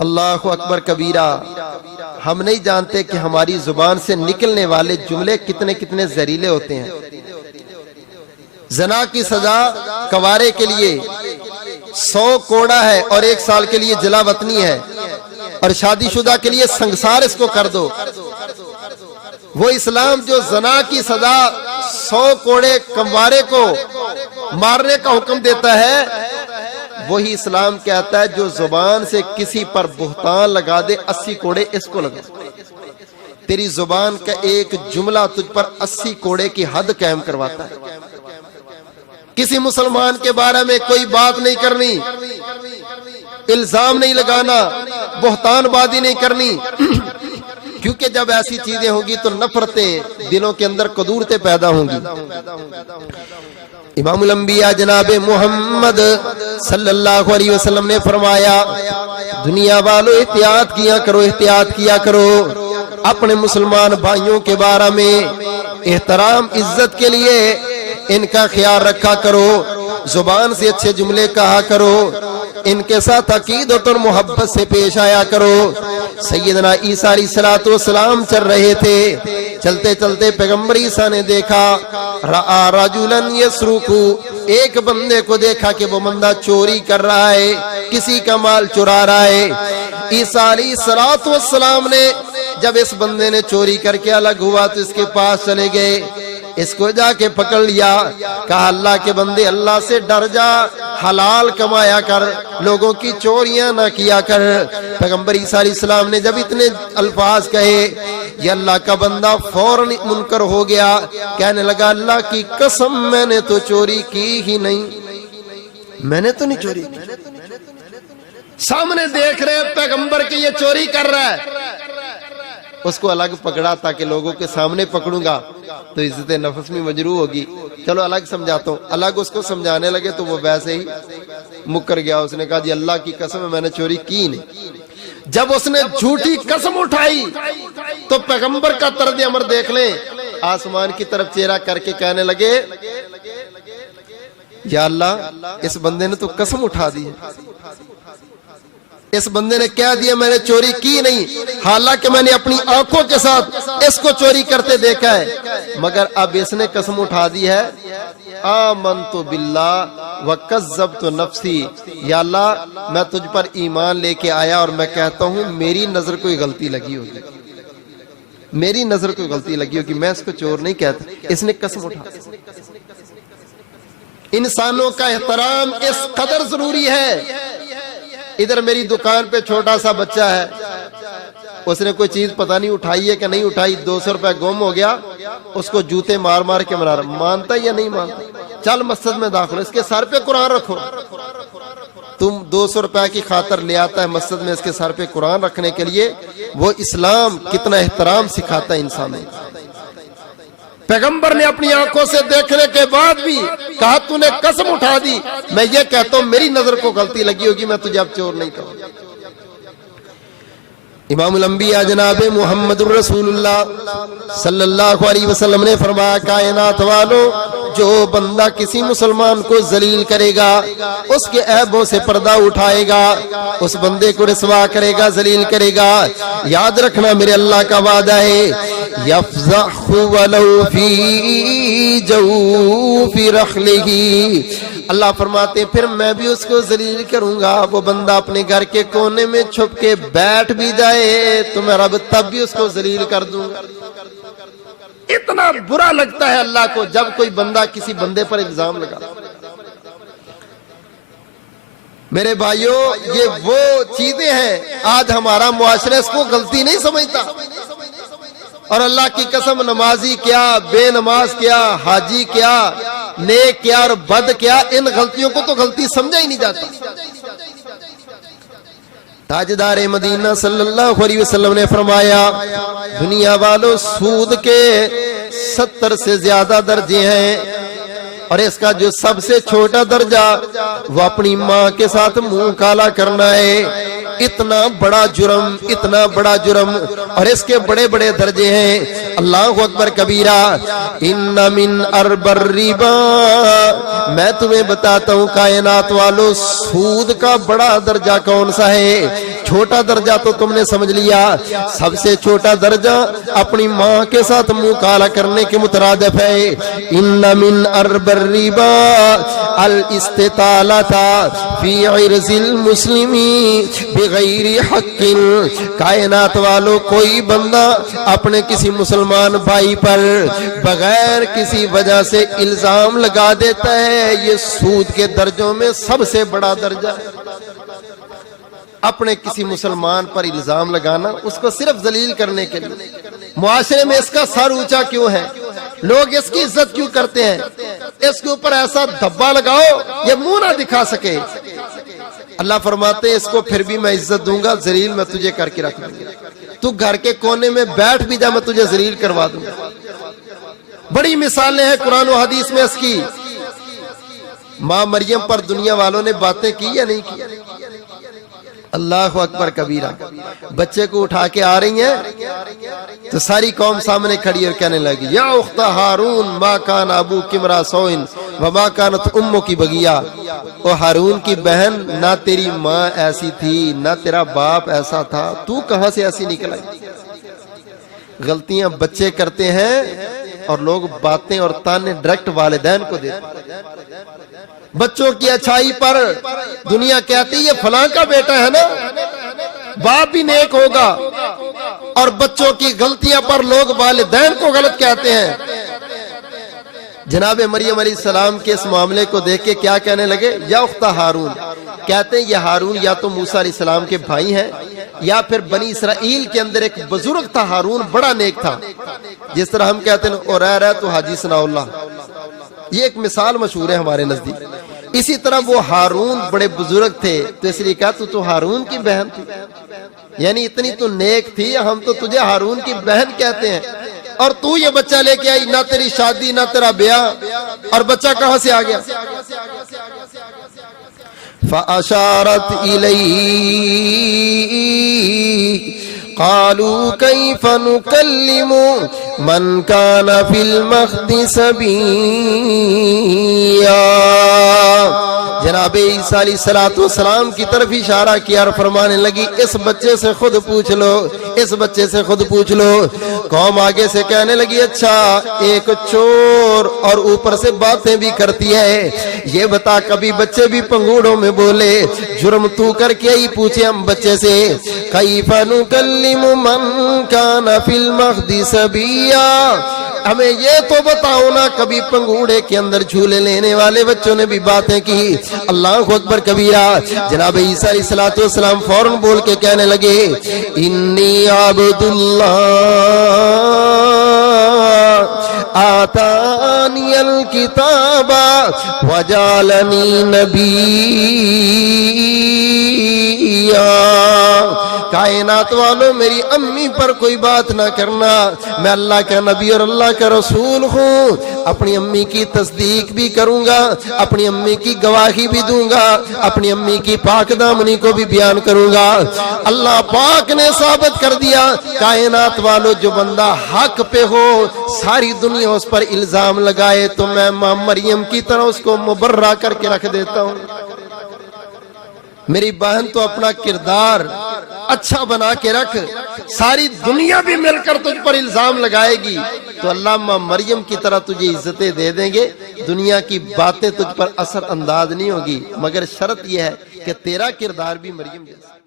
اللہ اکبر کبیرہ. ہم نہیں جانتے کہ ہماری زبان سے نکلنے والے جملے کتنے کتنے زہریلے ہوتے ہیں. زنا کی سزا کوارے کے لیے 100 کوڑا ہے اور 1 سال کے لیے جلا وطنی ہے، اور شادی شدہ کے لیے سنگسار اس کو کر دو. وہ اسلام جو زنا کی سزا 100 کوڑے کموارے کو مارنے کا حکم دیتا ہے، وہی اسلام کہتا ہے جو زبان سے کسی پر بہتان لگا دے 80 کوڑے اس کو لگا. تیری زبان کا ایک جملہ تجھ پر 80 کوڑے کی حد قائم کرواتا ہے. کسی مسلمان کے بارے میں کوئی بات نہیں کرنی، الزام نہیں لگانا، بہتان بازی نہیں کرنی، کیونکہ جب ایسی چیزیں ہوں گی تو نفرتیں دلوں کے اندر قدورتیں پیدا ہوں گی. امام الانبیاء جناب محمد صلی اللہ علیہ وسلم نے فرمایا، دنیا والو احتیاط کیا کرو، احتیاط کیا کرو اپنے مسلمان بھائیوں کے بارے میں، احترام عزت کے لیے ان کا خیال رکھا کرو، زبان سے اچھے جملے کہا کرو، ان کے ساتھ عقیدت اور محبت سے پیش آیا کرو. سیدنا عیسیٰ علیہ السلام چل رہے تھے، چلتے چلتے پیغمبر عیسیٰ نے دیکھا، رآ رجلا یسرق، ایک بندے کو دیکھا کہ وہ بندہ چوری کر رہا ہے، کسی کا مال چرا رہا ہے. عیسیٰ علیہ السلام نے جب اس بندے نے چوری کر کے الگ ہوا تو اس کے پاس چلے گئے، اس کو جا کے پکڑ لیا، کہا اللہ کے بندے اللہ سے ڈر جا، حلال کمایا کر، لوگوں کی چوریاں نہ کیا کر. پیغمبر عیسیٰ علیہ السلام نے جب اتنے الفاظ کہے، یہ اللہ کا بندہ فوراً منکر ہو گیا، کہنے لگا اللہ کی قسم میں نے تو چوری کی ہی نہیں، میں نے تو نہیں چوری کی. سامنے دیکھ رہے پیغمبر کہ یہ چوری کر رہا ہے، اس کو الگ پکڑا تاکہ لوگوں کے سامنے پکڑوں گا تو عزت نفس میں مجروح ہوگی، چلو الگ سمجھاتا ہوں. الگ اس کو سمجھانے لگے تو وہ ویسے ہی مکر گیا، اس نے کہا جی اللہ کی قسم ہے میں نے چوری کی نہیں. جب اس نے جھوٹی قسم اٹھائی تو پیغمبر کا طرز عمل دیکھ لیں، آسمان کی طرف چہرہ کر کے کہنے لگے یا اللہ اس بندے نے تو قسم اٹھا دی ہے، اس بندے نے کہہ دیا میں نے چوری کی نہیں، حالانکہ میں نے اپنی آنکھوں کے ساتھ اس کو چوری کرتے دیکھا ہے، مگر اب اس نے قسم اٹھا دی ہے آمنت باللہ وکذبت نفسی، یا اللہ میں تجھ پر ایمان لے کے آیا اور میں کہتا ہوں میری نظر کوئی غلطی لگی ہوگی، میری نظر کوئی غلطی لگی ہوگی، میں اس کو چور نہیں کہتا. اس نے قسم اٹھا. انسانوں کا احترام اس قدر ضروری ہے. ادھر میری دکان پہ چھوٹا سا بچہ ہے، اس نے کوئی چیز پتہ نہیں اٹھائی ہے کہ نہیں اٹھائی، 200 روپے گم ہو گیا، اس کو جوتے مار مار کے منا رہا، مانتا یا نہیں مانتا، چل مسجد میں داخل، اس کے سر پہ قرآن رکھو. تم 200 روپے کی خاطر لے آتا ہے مسجد میں اس کے سر پہ قرآن رکھنے کے لیے. وہ اسلام کتنا احترام سکھاتا ہے انسانوں. پیغمبر نے اپنی آنکھوں سے دیکھنے کے بعد بھی کہا تو نے قسم اٹھا دی، میں یہ کہتا ہوں میری نظر کو غلطی لگی ہوگی، میں تجھے اب چور نہیں کہوں. امام الانبیاء جناب محمد الرسول اللہ صلی اللہ علیہ وسلم نے فرمایا کائنات والو، جو بندہ کسی مسلمان کو ذلیل کرے گا، اس کے عیبوں سے پردہ اٹھائے گا، اس بندے کو رسوا کرے گا، ذلیل کرے گا، یاد رکھنا میرے اللہ کا وعدہ ہے یفضح ولو فی جوف رحلہ، اللہ فرماتے پھر میں بھی اس کو ذلیل کروں گا. وہ بندہ اپنے گھر کے کونے میں چھپ کے بیٹھ بھی جائے تو میں رب تب بھی اس کو ذلیل کر دوں گا. اتنا برا لگتا ہے اللہ کو جب کوئی بندہ کسی بندے پر الزام لگا. میرے بھائیوں یہ وہ چیزیں ہیں آج ہمارا معاشرہ اس کو غلطی نہیں سمجھتا، اور اللہ کی قسم نمازی کیا، بے نماز کیا، حاجی کیا، نیک کیا اور بد کیا، ان غلطیوں کو تو غلطی سمجھا ہی نہیں جاتا. تاجدار مدینہ صلی اللہ علیہ وسلم نے فرمایا دنیا والوں سود کے 70 سے زیادہ درجے ہیں، اور اس کا جو سب سے چھوٹا درجہ وہ اپنی ماں کے ساتھ منہ کالا کرنا ہے. اتنا بڑا جرم، اتنا بڑا جرم، اور اس کے بڑے بڑے درجے ہیں۔ اللہ اکبر کبیرہ۔ ان من ارب الربا، میں تمہیں بتاتا ہوں کائنات والو، سود کا بڑا درجہ کون سا ہے؟ چھوٹا درجہ تو تم نے سمجھ لیا، سب سے چھوٹا درجہ اپنی ماں کے ساتھ منہ کالا کرنے کے مترادف ہے۔ ان من ارب الربا الاستطالۃ فی عرض المسلم بغیر حق۔ کائنات والو، کوئی بندہ اپنے کسی مسلمان بھائی پر بغیر کسی وجہ سے الزام لگا دیتا ہے، یہ سود کے درجوں میں سب سے بڑا درجہ ہے۔ اپنے کسی مسلمان پر الزام لگانا، اس کو صرف ذلیل کرنے کے لیے۔ معاشرے میں اس کا سر اونچا کیوں ہے؟ لوگ اس کی عزت کیوں کرتے ہیں؟ اس کے اوپر ایسا دھبا لگاؤ یہ منہ نہ دکھا سکے۔ اللہ فرماتے ہیں اس کو پھر بھی میں عزت دوں گا، ذلیل میں تجھے کر کے رکھ دوں گا۔ تو گھر کے کونے میں بیٹھ بھی جا، میں تجھے ذلیل کروا دوں گا۔ بڑی مثالیں ہیں قرآن و حدیث میں اس کی۔ ماں مریم پر دنیا والوں نے باتیں کی یا نہیں کی؟ اللہ اکبر کبیرہ۔ بچے کو اٹھا کے آ رہی ہیں تو ساری قوم سامنے کھڑی اور کہنے لگی، یا اخت ہارون ما کان ابوک امرا سوء وما کانت امک بغیا۔ او ہارون کی بہن، نہ تیری ماں ایسی تھی نہ تیرا باپ ایسا تھا، تو کہاں سے ایسی نکل آئی؟ غلطیاں بچے کرتے ہیں اور لوگ باتیں اور تانے ڈائریکٹ والدین کو دیتے ہیں۔ بچوں کی اچھائی پر دنیا کہتی یہ فلاں کا بیٹا ہے نا، باپ بھی نیک ہوگا، اور بچوں کی غلطیاں پر لوگ والدین کو غلط کہتے ہیں۔ جناب مریم علیہ السلام کے اس معاملے کو دیکھ کے کیا کہنے لگے؟ یا اخت ہارون، کہتے ہیں یہ ہارون یا تو موسیٰ علیہ السلام کے بھائی ہیں، یا پھر بنی اسرائیل کے اندر ایک بزرگ تھا ہارون، بڑا نیک تھا، جس طرح ہم کہتے ہیں اور رہ تو حاجی ثناء اللہ۔ یہ ایک مثال مشہور ہے ہمارے نزدیک۔ اسی طرح وہ ہارون بڑے بزرگ تھے، تو اس لیے کہا تو ہارون کی بہن تھی، یعنی اتنی تو نیک تھی، ہم تو تجھے ہارون کی بہن کہتے ہیں، اور تو یہ بچہ لے کے آئی، نہ تیری شادی نہ تیرا بیاہ، اور بچہ کہاں سے آ گیا؟ فَأَشَارَتْ إِلَيْهِ قَالُوا كَيْفَ نُكَلِّمُ مَنْ كَانَ فِي الْمَهْدِ صَبِيًّا۔ جناب عیسیٰ علیہ السلام کی طرف اشارہ کیا اور فرمانے لگی اس بچے سے خود پوچھ لو، اس بچے سے خود پوچھ لو۔ قوم آگے سے کہنے لگی اچھا ایک چور اور اوپر سے باتیں بھی کرتی ہے، یہ بتا کبھی بچے بھی پنگوڑوں میں بولے؟ جرم تو کر کے ہی پوچھے ہم بچے سے، کیف نکلم من کان فی المہد صبیا، ہمیں یہ تو بتاؤ نا، کبھی پنگوڑے کے اندر جھولے لینے والے بچوں نے بھی باتیں کی۔ اللہ اکبر کبیرہ۔ جناب عیسیٰ علیہ السلام فوراً بول کے کہنے لگے انی عبد اللہ آتانی الکتاب وجعلنی نبیا۔ کائنات والوں میری امی پر کوئی بات نہ کرنا، میں اللہ کا نبی اور اللہ کا رسول ہوں، اپنی امی کی تصدیق بھی کروں گا، اپنی امی کی گواہی بھی دوں گا، اپنی امی کی پاک دامنی کو بھی بیان کروں گا۔ اللہ پاک نے ثابت کر دیا کائنات والوں جو بندہ حق پہ ہو ساری دنیا اس پر الزام لگائے تو میں ماں مریم کی طرح اس کو مبرہ کر کے رکھ دیتا ہوں۔ میری بہن تو اپنا کردار اچھا بنا کے رکھ، ساری دنیا بھی مل کر تجھ پر الزام لگائے گی تو اللہ ماں مریم کی طرح تجھے عزتیں دے دیں گے، دنیا کی باتیں تجھ پر اثر انداز نہیں ہوگی، مگر شرط یہ ہے کہ تیرا کردار بھی مریم جیسا۔